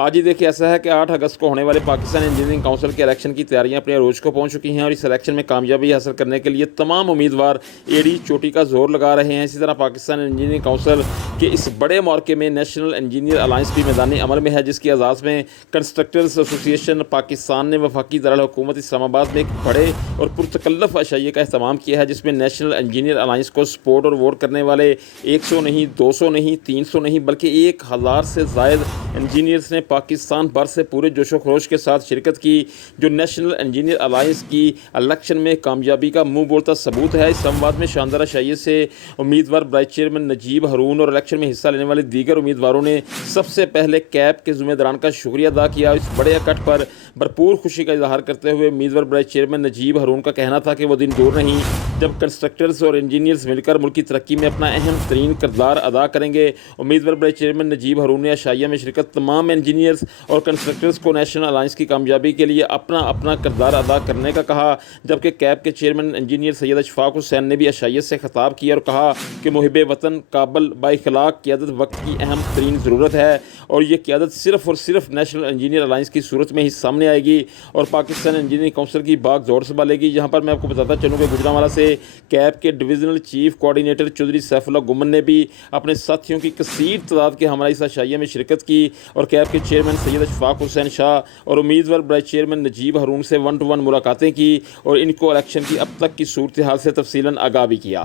آج ہی دیکھیں ایسا ہے کہ 8 اگست کو ہونے والے پاکستان انجینئرنگ کونسل کے الیکشن کی تیاریاں اپنے عروج کو پہنچ چکی ہیں اور اس الیکشن میں کامیابی حاصل کرنے کے لیے تمام امیدوار ایڑی چوٹی کا زور لگا رہے ہیں۔ اسی طرح پاکستان انجینئرنگ کونسل کے اس بڑے موقع میں نیشنل انجینئر الائنس بھی میدان عمل میں ہے، جس کی اعزاز میں کنسٹرکٹرز ایسوسی ایشن پاکستان نے وفاقی دارالحکومت اسلام آباد میں ایک بڑے اور پرتکلف عشائیے کا اہتمام کیا ہے، جس میں نیشنل انجینئر الائنس کو سپورٹ اور ووٹ کرنے والے 100 نہیں، 200 نہیں، 300 نہیں بلکہ 1000 سے زائد انجینئرز نے پاکستان بھر سے پورے جوش و خروش کے ساتھ شرکت کی، جو نیشنل انجینئر الائنس کی الیکشن میں کامیابی کا منہ بولتا ثبوت ہے۔ اسلام آباد میں شاندار عشائیے سے امیدوار برائے چیئرمین نجیب ہارون اور الیکشن میں حصہ لینے والے دیگر امیدواروں نے سب سے پہلے کیب کے ذمہ داران کا شکریہ ادا کیا۔ اس بڑے اکٹھ پر بھرپور خوشی کا اظہار کرتے ہوئے امیدوار برائے چیئرمین نجیب ہارون کا کہنا تھا کہ وہ دن دور نہیں جب کنسٹرکٹرز اور انجینئرز مل کر ملک کی ترقی میں اپنا اہم ترین کردار ادا کریں گے۔ امیدوار برائے چیئرمین نجیب ہارون نے عشائیہ میں شرکت تمام انجینئرز اور کنسٹرکٹرز کو نیشنل الائنس کی کامیابی کے لیے اپنا کردار ادا کرنے کا کہا، جبکہ کیب کے چیئرمین انجینئر سید اشفاق حسین نے بھی عشائیہ سے خطاب کیا اور کہا کہ محب وطن، قابل، بااخلاق قیادت وقت کی اہم ترین ضرورت ہے اور یہ قیادت صرف اور صرف نیشنل انجینئر الائنس کی صورت میں ہی سامنے آئے گی اور پاکستان انجینئرنگ کونسل کی باغ زور سنبھالے گی۔ یہاں پر میں آپ کو بتاتا چلوں کہ گجرانوالہ سے کیب کے divisional chief coordinator Chaudhry Saif Ullah Gumman نے بھی اپنے ساتھیوں کی کثیر تعداد کے ہمراہ اس عشائیہ میں شرکت کی اور کیب کے چیئرمین سید اشفاق حسین شاہ اور امیدوار برائے چیئرمین نجیب ہارون سے 1 to 1 ملاقاتیں کی اور ان کو الیکشن کی اب تک کی صورتحال سے تفصیلاً آگاہ بھی کیا۔